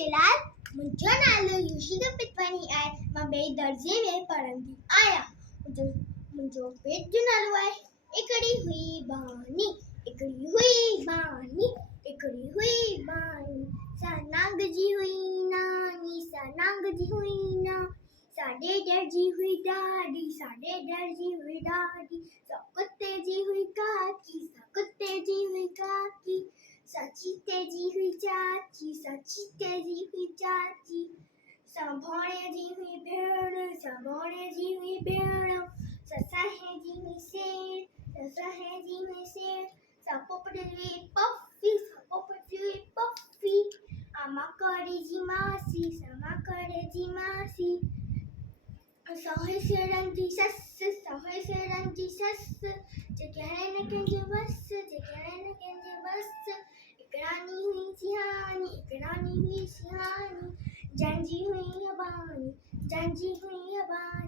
झूलेलाल। मुंहिंजो नालो युशिका पितवानी आहे। मां ॿिए दर्जे में पढ़ंदी आहियां। मुंहिंजो पेट जो नालो आहे हिकिड़ी हुई बानी। सा नांग जी हुई नानी, सा नांग जी हुई ना। सा ॾेॾर जी हुई ॾाॾी, सा ॾेॾर जी हुई ॾाॾी। सा कुत्ते जी हुई काकी, सा कुत्ते जी हुई काकी। सा चीते जी हुई चाची, सा चीते जी हुई चाची। सा भोणे जी हुई भेण, सा भोणे जी हुई भेण। सा साहे जी हुई सेठ, सा साहे जी हुई सेठ। सा पोपट जी हुई पफ़ी, सा पोपट जी हुई पफ़ी। माकड़ जी मासी, सा माकड़ जी मासी। सहुरे सेड़नि जी ससु, सहुरे सेड़नि जी ससु। जेके हाणे न कंहिंजे बस, जेके हाणे न कंहिंजे बस। हिकड़ानी हुई सिहानी, हिकड़ानी हुई सिहानी। जंहिंजी हुई अबानी, जंहिंजी हुई अबानी।